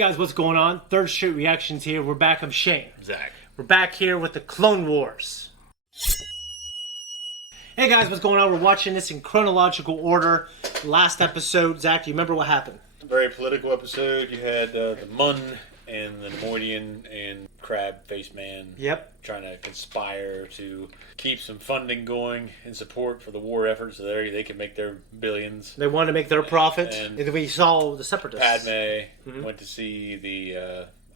guys, what's going on? Third Street Reactions here. We're back. I'm Shane. Zakk. We're back here with the Clone Wars. Hey guys, what's going on? We're watching this in chronological order. Last episode, Zakk, do you remember what happened? Very political episode. You had the Mun and the Nemoidian and Crab Face Man. Yep. Trying to conspire to keep some funding going in support for the war effort so they can make their billions. They wanted to make their profit. And we saw the Separatists. Padmé went to see the,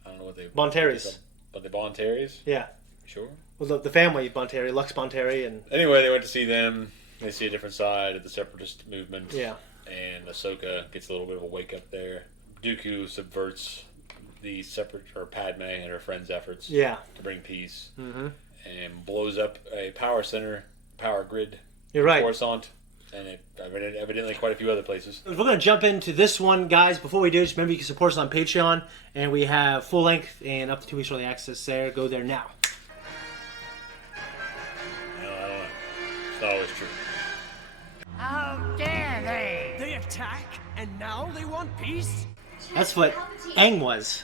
I don't know what they... Bontaries. But the Bontaries? Yeah. Sure? Well, the family Bonteri, Lux Bonteri, and... Anyway, they went to see them. They see a different side of the Separatist movement. Yeah. And Ahsoka gets a little bit of a wake-up there. Dooku subverts the Padmé and her friends' efforts to bring peace, and blows up a power center, power grid. You're right. Coruscant, and evidently quite a few other places. We're going to jump into this one, guys. Before we do, just remember you can support us on Patreon, and we have full length and up to 2 weeks early access there. Go there now. No, I don't know. It's not always true. How dare they? They attack, and now they want peace? That's what Aang was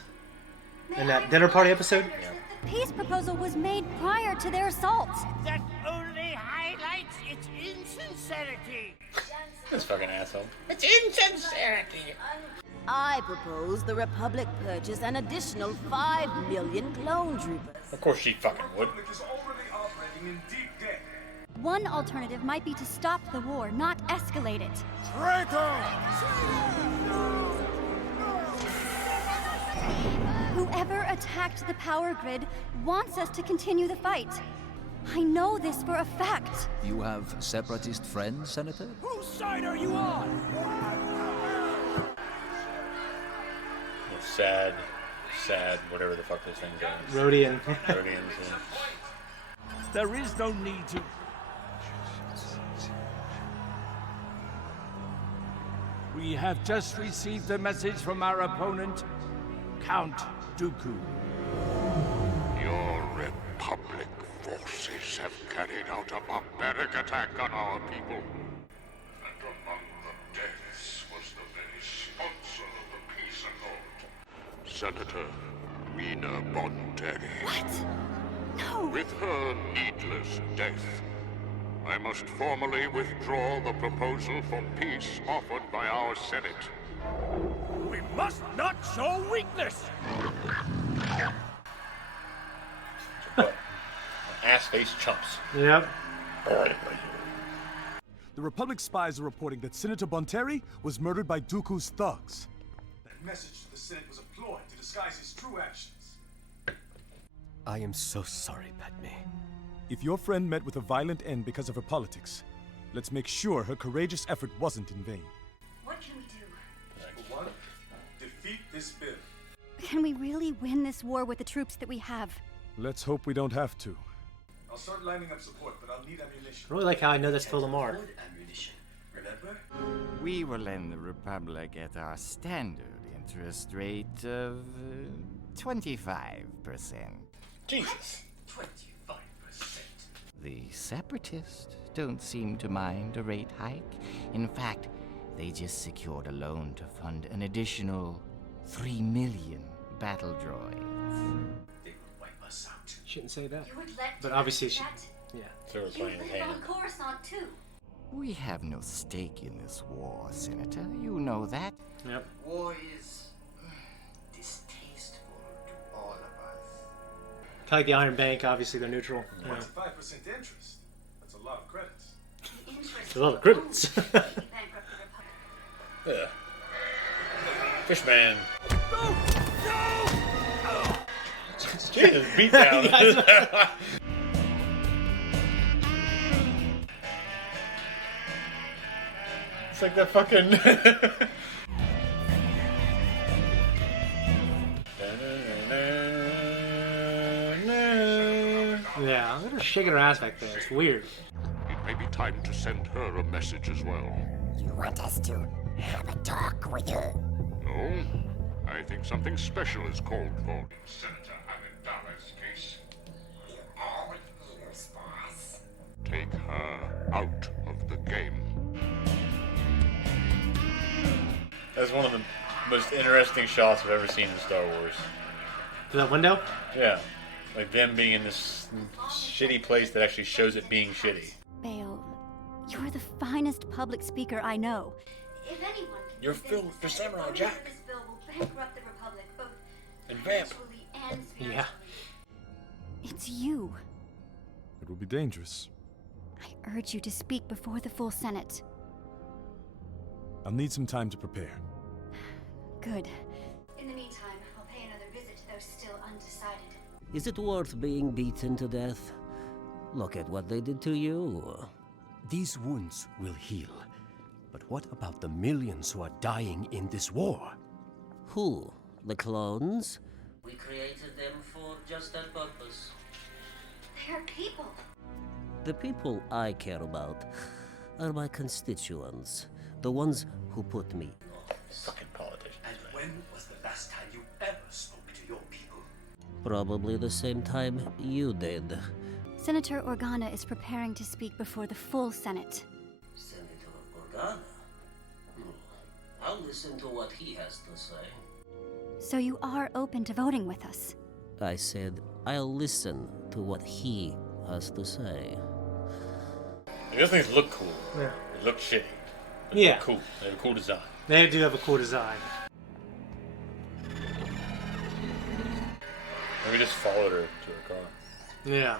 in that dinner party episode. Yeah. The peace proposal was made prior to their assault. That only highlights its insincerity. This fucking asshole. It's insincerity. I propose the Republic purchase an additional 5 million clone troopers. Of course she fucking would. One alternative might be to stop the war, not escalate it. Whoever attacked the power grid wants us to continue the fight. I know this for a fact. You have separatist friends, Senator? Whose side are you on? Sad, whatever the fuck those things are. Rodian. Rodians, yeah. There is no need to... We have just received a message from our opponent, Count Dooku. Your Republic forces have carried out a barbaric attack on our people. And among the deaths was the very sponsor of the peace accord, Senator Mina Bonteri. What? No. With her needless death, I must formally withdraw the proposal for peace offered by our Senate. We must not show weakness! What? Ass-face chumps. Yep. The Republic spies are reporting that Senator Bonteri was murdered by Dooku's thugs. That message to the Senate was a ploy to disguise his true actions. I am so sorry, Padmé. If your friend met with a violent end because of her politics, let's make sure her courageous effort wasn't in vain. What can we do? For one, defeat this bill. Can we really win this war with the troops that we have? Let's hope we don't have to. I'll start lining up support, but I'll need ammunition. I really like how I know that's Phil Lamar. Ammunition, remember? We will lend the Republic at our standard interest rate of 25%. Jesus. 25%. The Separatists don't seem to mind a rate hike. In fact, they just secured a loan to fund an additional 3 million battle droids. They will wipe us out. Shouldn't say that. You would let But obviously she... Yeah. So we're playing his hand. Coruscant too. We have no stake in this war, Senator. You know that. Yep. War is distasteful to all of us. Kind of like the Iron Bank, obviously they're neutral. 25% interest. That's a lot of credits. A lot of credits. Yeah. Fishman. No! Jesus, beat down. It's like that fucking... Yeah, look at her shaking her ass back there. It's weird. It may be time to send her a message as well. You want us to have a talk with her? No, I think something special is called for. Senator Amidala's case. We're all ears, boss. Take her out of the game. That's one of the most interesting shots I've ever seen in Star Wars. Through that window? Yeah. Like them being in this shitty place that actually shows it being shitty. Bale, you're the finest public speaker I know. If anyone can You're filled for Samurai Jack. This bill will bankrupt the Republic, both and Vamp. And yeah. It's you. It will be dangerous. I urge you to speak before the full Senate. I'll need some time to prepare. Good. In the meantime, I'll pay another visit to those still undecided. Is it worth being beaten to death? Look at what they did to you. These wounds will heal. But what about the millions who are dying in this war? Who? The clones? We created them for just that purpose. They're people. The people I care about are my constituents. The ones who put me. Fucking politicians. And when was the last time you ever spoke to your people? Probably the same time you did. Senator Organa is preparing to speak before the full Senate. Senator Organa? I'll listen to what he has to say. So you are open to voting with us? I said I'll listen to what he has to say. Those things look cool. Yeah. They look shitty. Yeah. They're cool. They have a cool design. They do have a cool design. Maybe just followed her to her car. Yeah.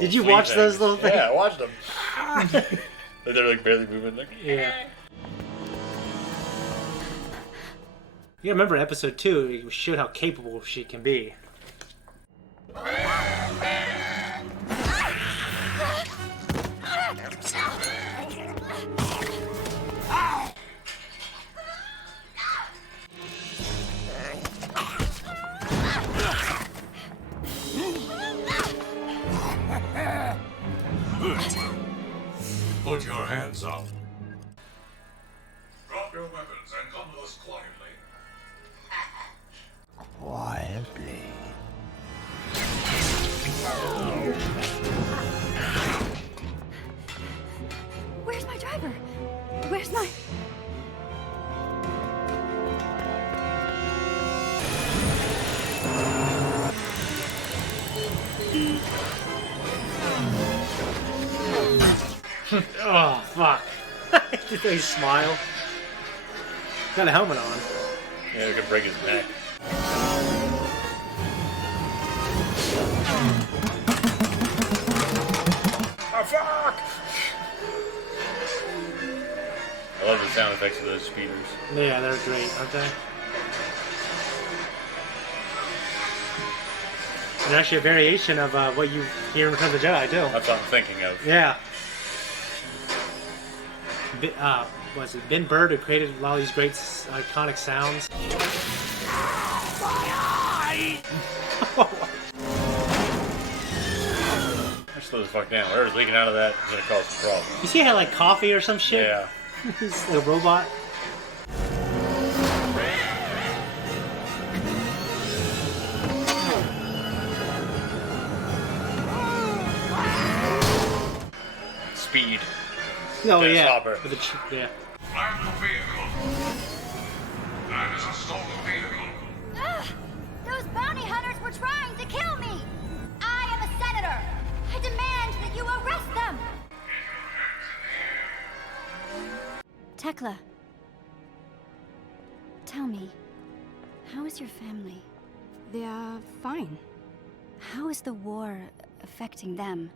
Did you watch those little things? Yeah, I watched them. They're like barely moving. Like, yeah. You remember episode 2, it showed how capable she can be. Put your hands up. Drop your weapons and come to us quietly. Quietly. Where's my driver? Where's my... Oh, fuck. Did they smile? Got a helmet on. Yeah, they could break his neck. Oh, fuck! I love the sound effects of those speeders. Yeah, they're great, aren't they? And actually a variation of what you hear in Return of the Jedi, too. That's what I'm thinking of. Yeah. Was it Ben Bird who created a lot of these great iconic sounds? Slow the fuck down. Whatever's leaking out of that is gonna cause some problems. You see, he had like coffee or some shit? Yeah. He's like a robot. Speed. Oh, yeah. Stopper. With the yeah. Flag the vehicle. That is a stolen vehicle. Those bounty hunters were trying to kill me! I am a senator! I demand that you arrest them! Tekla. Tell me, how is your family? They are fine. How is the war affecting them?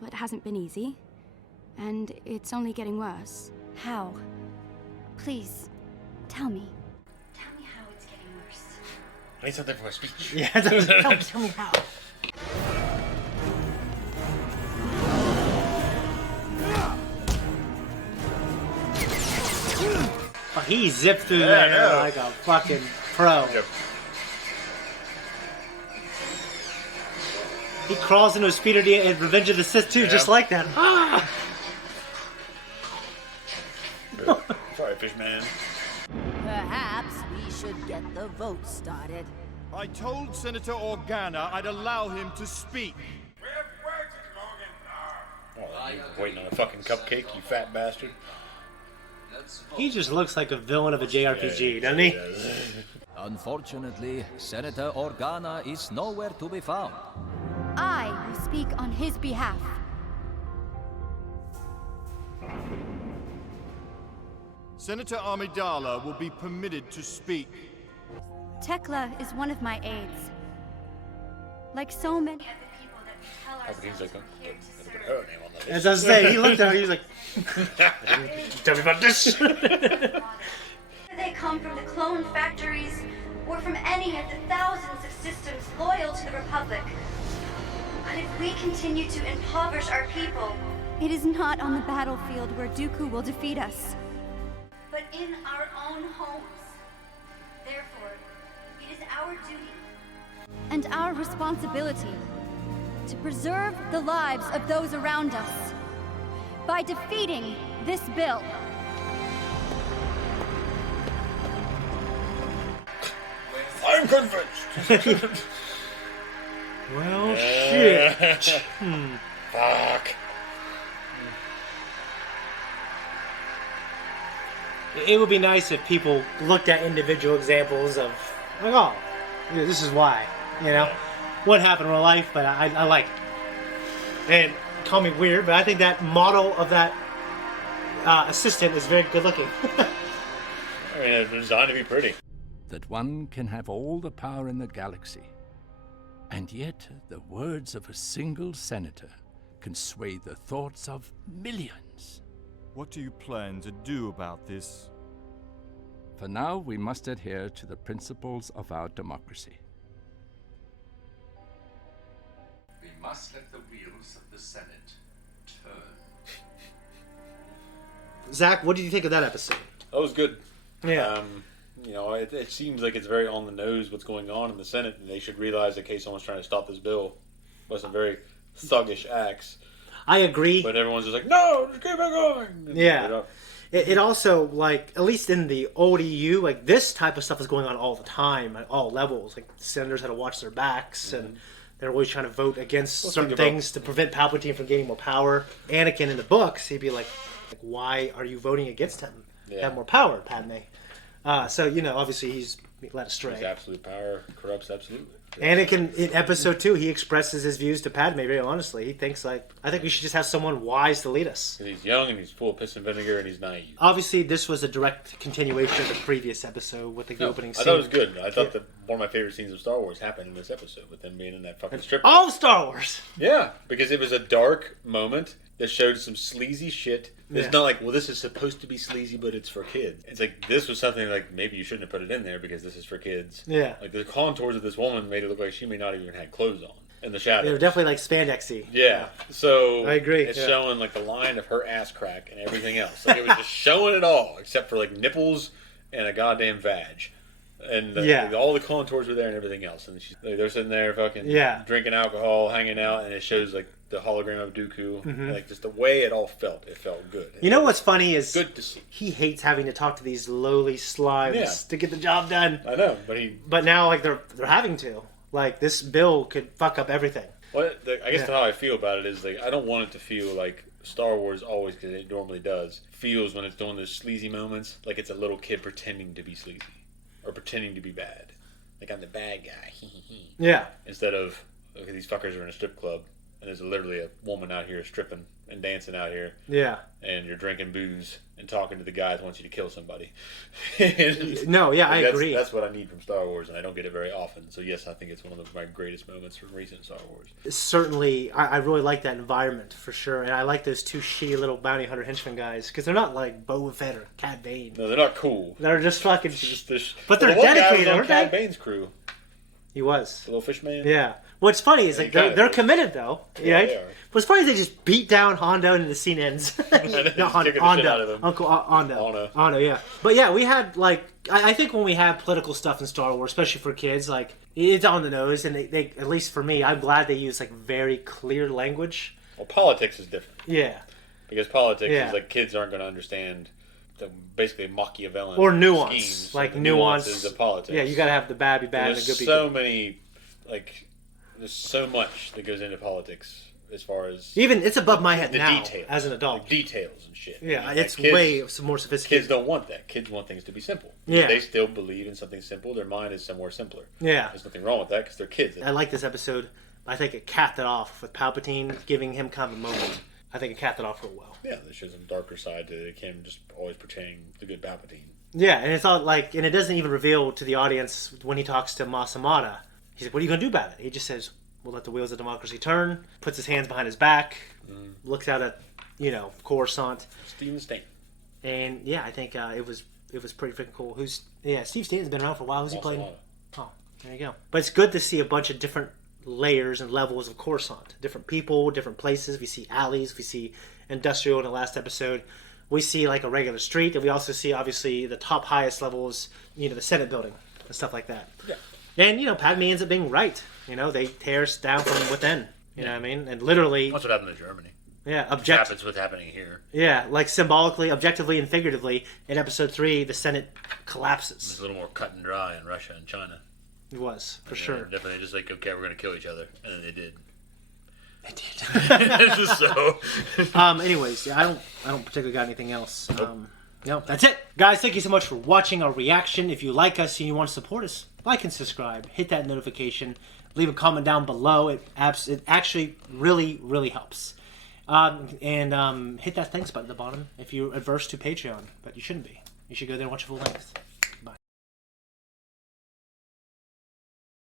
Well, it hasn't been easy. And it's only getting worse. How? Please, tell me. Tell me how it's getting worse. I need something for my speech. Yeah, tell me how. Oh, he zipped through there like a fucking pro. Yep. He crawls into a speeder in Revenge of the Sith too, just like that. Ah! Sorry, Fishman. Perhaps we should get the vote started. I told Senator Organa I'd allow him to speak. We have waited long Oh, you're waiting on a fucking cupcake, you fat bastard. He just looks like a villain of a JRPG, doesn't he? Unfortunately, Senator Organa is nowhere to be found. I will speak on his behalf. Senator Amidala will be permitted to speak. Tekla is one of my aides. Like so many of the people that we tell ourselves He's like, we're here to put her name on the list. As I was saying, he looked at her, he was like, tell me about this. Whether they come from the clone factories or from any of the thousands of systems loyal to the Republic. But if we continue to impoverish our people, it is not on the battlefield where Dooku will defeat us, but in our own homes. Therefore, it is our duty and our responsibility to preserve the lives of those around us by defeating this bill. I'm convinced. Well, shit. Fuck. It would be nice if people looked at individual examples of, like, oh, yeah, this is why, you know, what happened in real life, but I like it. And call me weird, but I think that model of that assistant is very good looking. I mean, it's designed to be pretty. That one can have all the power in the galaxy, and yet the words of a single senator can sway the thoughts of millions. What do you plan to do about this? For now, we must adhere to the principles of our democracy. We must let the wheels of the Senate turn. Zakk, what did you think of that episode? That was good. Yeah. You know, it seems like it's very on the nose what's going on in the Senate, and they should realize in case someone's trying to stop this bill. But some very thuggish acts. I agree. But everyone's just like, no, just keep it going. And yeah. It also, like, at least in the old EU, like, this type of stuff is going on all the time at all levels. Like, senators had to watch their backs, and they're always trying to vote against certain things to prevent Palpatine from gaining more power. Anakin in the books, he'd be like why are you voting against him? Yeah. Have more power, Padmé. So, you know, obviously he's led astray. His absolute power corrupts absolutely. Anakin, in episode 2, he expresses his views to Padmé very honestly. He thinks, like, I think we should just have someone wise to lead us. He's young, and he's full of piss and vinegar, and he's naive. Obviously, this was a direct continuation of the previous episode with the opening scene. I thought it was good. I thought that one of my favorite scenes of Star Wars happened in this episode, with them being in that fucking strip club. All of Star Wars! Yeah, because it was a dark moment that showed some sleazy shit. It's not like, well, this is supposed to be sleazy, but it's for kids. It's like, this was something like, maybe you shouldn't have put it in there because this is for kids. Yeah. Like, the contours of this woman made it look like she may not even had clothes on in the shadow. They were definitely, like, spandexy. Yeah. So, I agree. It's showing, like, the line of her ass crack and everything else. Like, it was just showing it all, except for, like, nipples and a goddamn vag. And like, all the contours were there and everything else. And they're sitting there fucking drinking alcohol, hanging out, and it shows, like, the hologram of Dooku. And, like, just the way it all felt. It felt good. You know what's funny is good to see. He hates having to talk to these lowly slimes to get the job done. I know, but now, like, they're having to. Like, this bill could fuck up everything. Well, I guess how I feel about it is, like, I don't want it to feel like Star Wars always, because it normally does, feels when it's doing those sleazy moments like it's a little kid pretending to be sleazy. Or pretending to be bad. Like, I'm the bad guy. Yeah. Instead of, okay, these fuckers are in a strip club, and there's literally a woman out here stripping and dancing out here. Yeah. And you're drinking booze and talking to the guys who want you to kill somebody. No, yeah, I agree. That's what I need from Star Wars, and I don't get it very often. So, yes, I think it's one of my greatest moments from recent Star Wars. Certainly, I really like that environment, for sure. And I like those two shitty little bounty hunter henchmen guys, because they're not like Boba Fett or Cad Bane. No, they're not cool. They're just fucking... but well, they're dedicated, aren't aren't Cad they? Bane's crew. He was. The little fish man? Yeah. What's funny is, like, they're committed, though. Yeah, right? they are. What's funny is they just beat down Hondo and the scene ends. Not Hondo. Uncle Hondo. Hondo, yeah. But yeah, we had, like, I think when we have political stuff in Star Wars, especially for kids, like, it's on the nose, and they at least for me, I'm glad they use, like, very clear language. Well, politics is different. Yeah. Because politics is, like, kids aren't going to understand the basically Machiavellian or nuance, schemes, like the nuances of politics. Yeah, you got to have the bad be bad and the good be good. There's so many, like, there's so much that goes into politics as far as even it's above my head the now details, as an adult. like details and shit. Yeah, I mean, it's kids, way more sophisticated. Kids don't want that. Kids want things to be simple. Yeah, they still believe in something simple. Their mind is somewhere simpler. Yeah, there's nothing wrong with that because they're kids. I like this episode. I think it capped it off with Palpatine giving him kind of a moment. I think it capped it off real well. Yeah, they shows some darker side to him, just always portraying the good Palpatine. Yeah, and it's all like, and it doesn't even reveal to the audience when he talks to Mas Amata. He's like, "What are you going to do about it?" He just says, "We'll let the wheels of democracy turn." Puts his hands behind his back, looks out at, Coruscant. Steven Stanton. And yeah, I think it was pretty freaking cool. Steve Stanton's been around for a while. Who's he playing? Oh, there you go. But it's good to see a bunch of different layers and levels of Coruscant. Different people, different places. We see alleys. We see industrial in the last episode. We see like a regular street, and we also see obviously the top highest levels, the Senate building and stuff like that. Yeah. And Padme ends up being right. They tear us down from within. You know what I mean? And literally, that's what happened in Germany. Yeah, happens what's happening here. Yeah, like symbolically, objectively, and figuratively. In Episode 3, the Senate collapses. It's a little more cut and dry in Russia and China. It was, for sure. Definitely just like, okay, we're going to kill each other. And then they did. They did. So. Anyways, I don't particularly got anything else. No, that's it. Guys, thank you so much for watching our reaction. If you like us and you want to support us, like and subscribe. Hit that notification. Leave a comment down below. It actually really, really helps. And hit that thanks button at the bottom if you're adverse to Patreon. But you shouldn't be. You should go there and watch it full length.